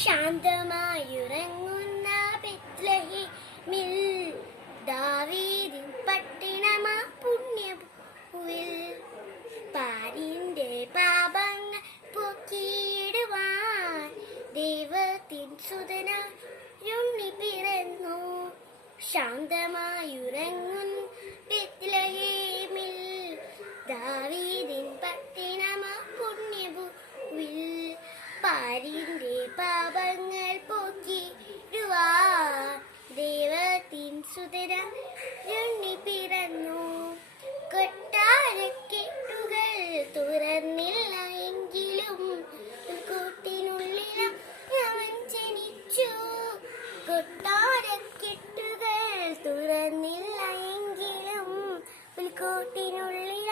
ശാന്തമായുറങ്ങുന്ന ബെത്ലഹേമിൽ ദാവീദിൻ പട്ടണമാ പുണ്യഭൂവിൽ പാരിന്റെ പാപങ്ങൾ പോക്കിയിടുവാൻ ദൈവത്തിൻ സുതനായുണ്ണി പിറന്നു. ശാന്തമായുറങ്ങുന്ന ബെത്ലഹേമിൽ ദാവീദിൻ പട്ടണമാ പുണ്യഭൂവിൽ പാരിന്റെ പാപങ്ങൾ പോക്കിയിടുവാൻ ദൈവത്തിൻ സുതനായുണ്ണി പിറന്നു. കൊട്ടാരക്കെട്ടുകൾ തുറന്നില്ല എങ്കിലും കൂട്ടിനുള്ളിൽ അവൻ ജനിച്ചു. കൊട്ടാരക്കെട്ടുകൾ തുറന്നില്ല എങ്കിലും കൂട്ടിനുള്ളിൽ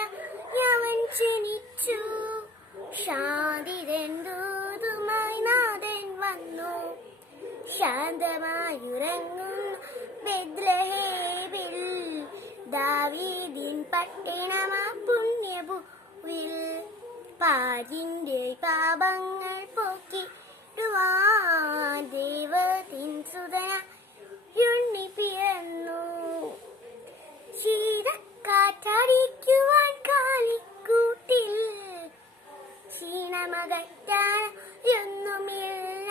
അവൻ ജനിച്ചു. ശാന്തിതൂതുമായി നാഥൻ വന്നു. ശാന്തമായുറങ്ങുന്ന ബെത്ലഹേമിൽ ദാവീദിൻ പട്ടണമാ പുണ്യഭൂവിൽ പാരിന്റെ പാപങ്ങൾ പോക്കിയിടുവാൻ ദൈവത്തിൻ സുതനായുണ്ണി പിറന്നു. ശീതക്കാറ്റടിക്കുവാൻ കാലിക്കൂട്ടിൽ ക്ഷീണമകറ്റാൻ ഒന്നുമില്ല.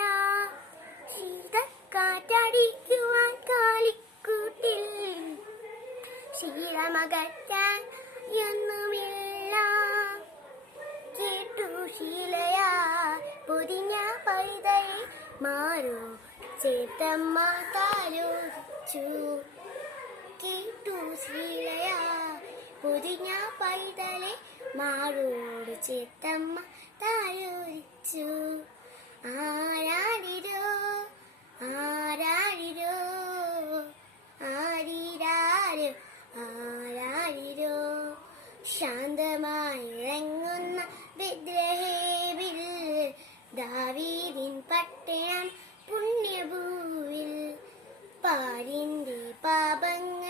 ശീതക്കാറ്റടിക്കുവാൻ കാലിക്കൂട്ടിൽ ക്ഷീണമകറ്റാൻ ഒന്നുമില്ല. കേട്ടു ശീലയാ പൊതിഞ്ഞ പൈതയെ മാറു ചേത്തമ്മ താലോലിച്ചു. കേട്ടു ശീലയാ പൊതിഞ്ഞ പൈതലെ മാറോട് ചേത്തമ്മ താലോലിച്ചു. ആരാടിരോ ആരാടിരോ ആരിരാരോ ആരാടിരോ. ശാന്തമായിറങ്ങുന്ന ബെത്ലഹേമിൽ ദാവീദിൻ പട്ടണം പുണ്യഭൂവിൽ പാരിന്റെ പാപങ്ങൾ